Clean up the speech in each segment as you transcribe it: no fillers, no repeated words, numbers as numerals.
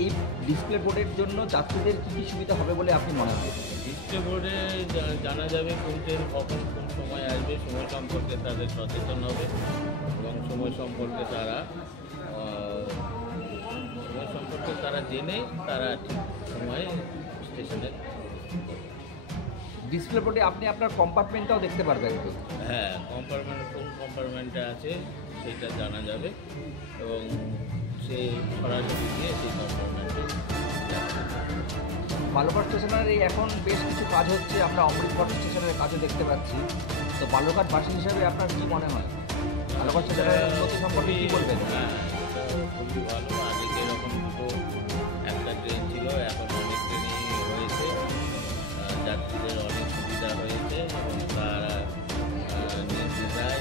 এই ডিসপ্লে বোর্ডের জন্য যাত্রীদের কী কী সুবিধা হবে বলে আপনি মনে হয়? ডিসপ্লে বোর্ডে জানা যাবে কোন ট্রেন কখন কোন সময় আসবে, সময় সম্পর্কে তাদের সচেতন হবে এবং সময় সম্পর্কে তারা জেনে তারা ঠিক সময়ে স্টেশনে। ডিসপ্লে বোর্ডে আপনি আপনার কম্পার্টমেন্টটাও দেখতে পারবেন তো? হ্যাঁ, কোন কম্পার্টমেন্টে আছে সেটা জানা যাবে এবং সে সরাসরি গিয়ে সেই কম্পার্টমেন্টে বালুরঘাট স্টেশনের এই এখন বেশ কিছু কাজ হচ্ছে, আমরা অমৃতঘাট স্টেশনের কাজও দেখতে পাচ্ছি। তো বালুরঘাটবাসী হিসাবে আপনার কী মনে হয় বালুরঘাট স্টেশনের উন্নতি সম্পর্কে কী বলবেন? হ্যাঁ, খুবই ভালো। আগে যেরকম দুটো একটা ট্রেন ছিল, এখন অনেক ট্রেনই হয়েছে, যাত্রীদের অনেক সুবিধা হয়েছে এবং তারা নির্দ্বিধায়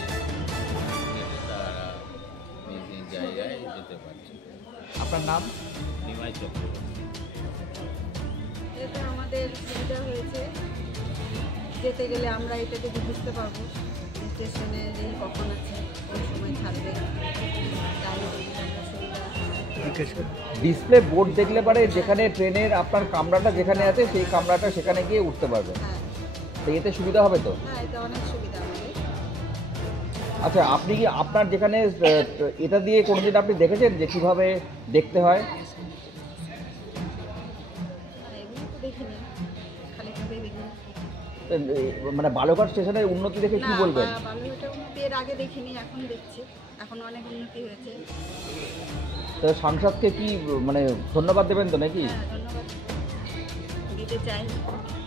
তারা নিজ নিজ জায়গায় যেতে পারছে। আপনার নাম? নিমাই চক্রবর্তী। এতে আমাদের সুবিধা হয়েছে, যেতে গেলে আমরা এটা থেকে বুঝতে পারবো স্টেশনে যে কখন আছে, কোন সময় ছাড়বে, তাই সুবিধা। ডিসপ্লে বোর্ড দেখলে পারে যেখানে ট্রেনের আপনার কামরাটা যেখানে আছে সেই কামরাটা সেখানে গিয়ে উঠতে পারবে। হ্যাঁ তো এতে সুবিধা হবে তো? হ্যাঁ, এটা অনেক সুবিধা হবে। আচ্ছা, আপনি কি আপনার যেখানে এটা দিয়ে কোনোদিন আপনি দেখেছেন যে কীভাবে দেখতে হয়? এগুলো তো দেখিনি, খালি ভাবে দেখিনি। তো, মানে বালুরঘাট স্টেশনের উন্নতি দেখে কি বলবেন? বালুরঘাটের উন্নতি এর আগে দেখিনি, এখন দেখছি, এখন অনেক উন্নতি হয়েছে। তো সাংসদকে কি মানে ধন্যবাদ দেবেন তো নাকি? হ্যাঁ, ধন্যবাদ দিতে চাই,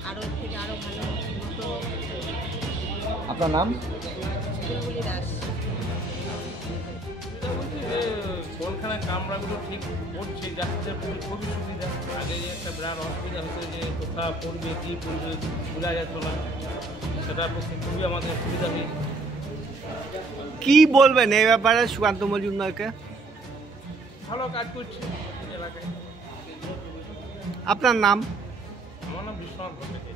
আরও এর থেকে আরও ভালো মতো। আপনার নাম? বুলবুলি দাস। কোনখানে কামরাগুলো ঠিক করছে, যাত্রীদের খুবই সুবিধা। আগে যে একটা বিরাট অসুবিধা হতো যে কোথাও পড়বে কী পড়বে বোঝা যেত না, সেটার পক্ষে খুবই আমাদের সুবিধা হয়েছে। কি বলবেন এই ব্যাপারে সুকান্ত মজুমদারকে? ভালো কাজ করছে এলাকায়। আপনার নাম? আমার নাম বিশ্বনাথ ভট্টাচার্য।